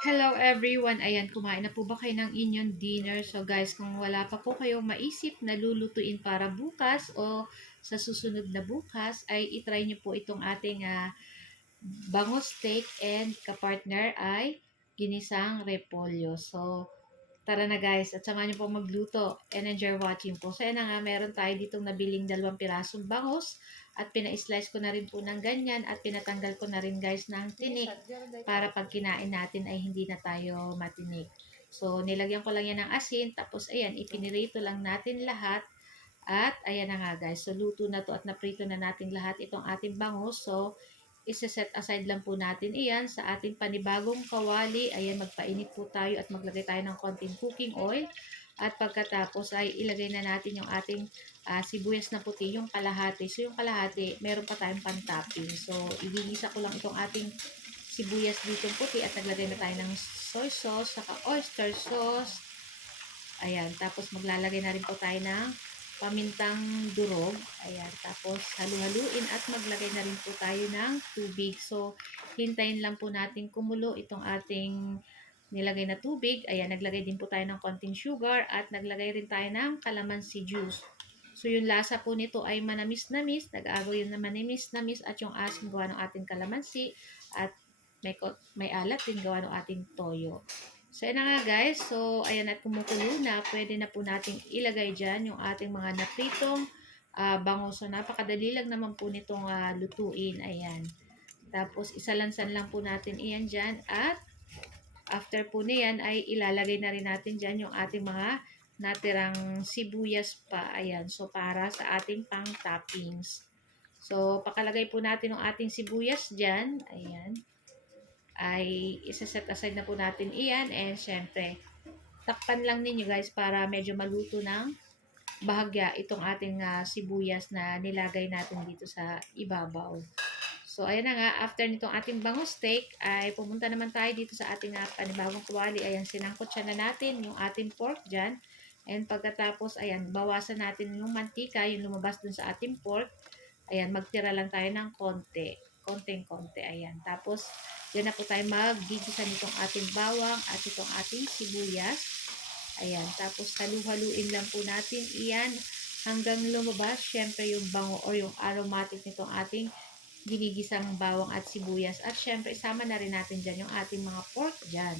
Hello everyone! Ayan, kumain na po ba kayo ng inyong dinner? So guys, kung wala pa po kayong maisip na lulutuin para bukas o sa susunod na bukas, ay itry nyo po itong ating bango steak and kapartner ay ginisang repolyo. So, tara na guys, at samahan niyo po magluto and enjoy watching po. So, yan na nga, meron tayo ditong nabiling 2 pirasong bangus at pina-slice ko na rin po ng ganyan at pinatanggal ko na rin guys ng tinik para pag kinain natin ay hindi na tayo matinik. So, nilagyan ko lang yan ng asin, tapos ayan, ipinirito lang natin lahat at ayan na nga guys, so luto na to at naprito na natin lahat itong ating bangus. So, isa-set aside lang po natin iyan sa ating panibagong kawali. Ayan, magpainit po tayo at maglagay tayo ng konting cooking oil. At pagkatapos ay ilagay na natin yung ating sibuyas na puti, yung kalahati. So, yung kalahati, meron pa tayong pan-topping. So, igigisa ko lang itong ating sibuyas dito puti at naglagay na tayo ng soy sauce, saka oyster sauce. Ayan, tapos maglalagay na rin po tayo ng pamintang durog. Ayan, tapos halu-haluin at maglagay na rin po tayo ng tubig. So, hintayin lang po natin kumulo itong ating nilagay na tubig. Ayan, naglagay din po tayo ng konting sugar at naglagay rin tayo ng calamansi juice. So, yung lasa po nito ay manamis-namis. Nag-agaw yun na manamis-namis at yung asim gawa ng ating calamansi at may alat din gawa ng ating toyo. So, ayan na nga guys. So, ayan at kumukulo na. Pwede na po nating ilagay dyan yung ating mga napritong bango. So, napakadali lang naman po nitong lutuin. Ayan. Tapos, isalansan lang po natin iyan dyan. At, after po niyan, ay ilalagay na rin natin dyan yung ating mga natirang sibuyas pa. Ayan. So, para sa ating pang toppings. So, pakalagay po natin yung ating sibuyas dyan. Ayan, ay isa-set aside na po natin iyan, and syempre takpan lang ninyo guys para medyo maluto ng bahagya itong ating sibuyas na nilagay natin dito sa ibabaw. So ayan na nga, after nitong ating bango steak ay pumunta naman tayo dito sa ating panibagong tuwali. Ayan, sinangkot siya na natin yung ating pork dyan, and pagkatapos ayan, bawasan natin yung mantika, yung lumabas dun sa ating pork. Ayan, magtira lang tayo ng konting-konti. Ayan. Tapos, yan na po tayo maggigisa nitong ating bawang at itong ating sibuyas. Ayan. Tapos, halu-haluin lang po natin iyan hanggang lumabas, syempre, yung bango or yung aromatic nitong ating ginigisang bawang at sibuyas. At syempre, isama na rin natin dyan yung ating mga pork dyan.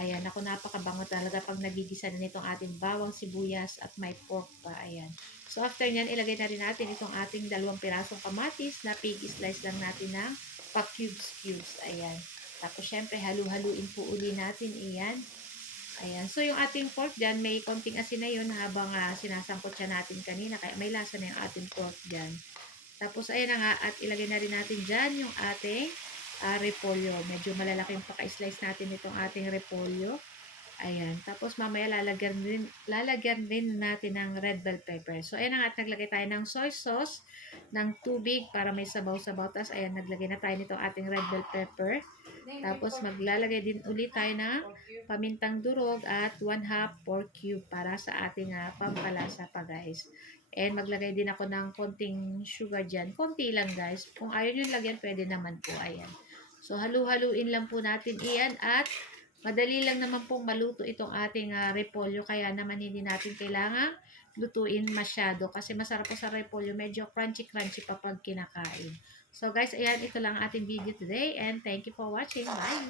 Ayan, ako napakabango talaga pag nagigisa na nitong ating bawang, sibuyas at may pork pa. Ayan. So, after nyan, ilagay na rin natin itong ating 2 pirasong kamatis na pig slice lang natin ng pa-cubes-cubes. Ayan. Tapos, syempre, halu-haluin po uli natin. Ayan. Ayan. So, yung ating pork dyan, may konting asin na yun habang sinasangkot siya natin kanina. Kaya may lasa na yung ating pork dyan. Tapos, ayan na nga. At ilagay na rin natin dyan yung ating repolyo. Medyo malalaki yung paka-slice natin itong ating repolyo. Ayan. Tapos mamaya lalagyan din natin ng red bell pepper. So, ayan na nga, at naglagay tayo ng soy sauce, ng tubig para may sabaw-sabaw. Tapos, ayan, naglagay na tayo nitong ating red bell pepper. Tapos, maglalagay din ulit tayo ng pamintang durog at 1/2 pork cube para sa ating pampalasa pa guys. And maglagay din ako ng konting sugar dyan. Konti lang guys. Kung ayaw nyo lagyan, pwede naman po. Ayan. So, halu-haluin lang po natin iyan at madali lang naman pong maluto itong ating repolyo. Kaya naman hindi natin kailangan lutuin masyado. Kasi masarap po sa repolyo. Medyo crunchy-crunchy pa pag kinakain. So guys, ayan, ito lang ating video today. And thank you for watching. Bye!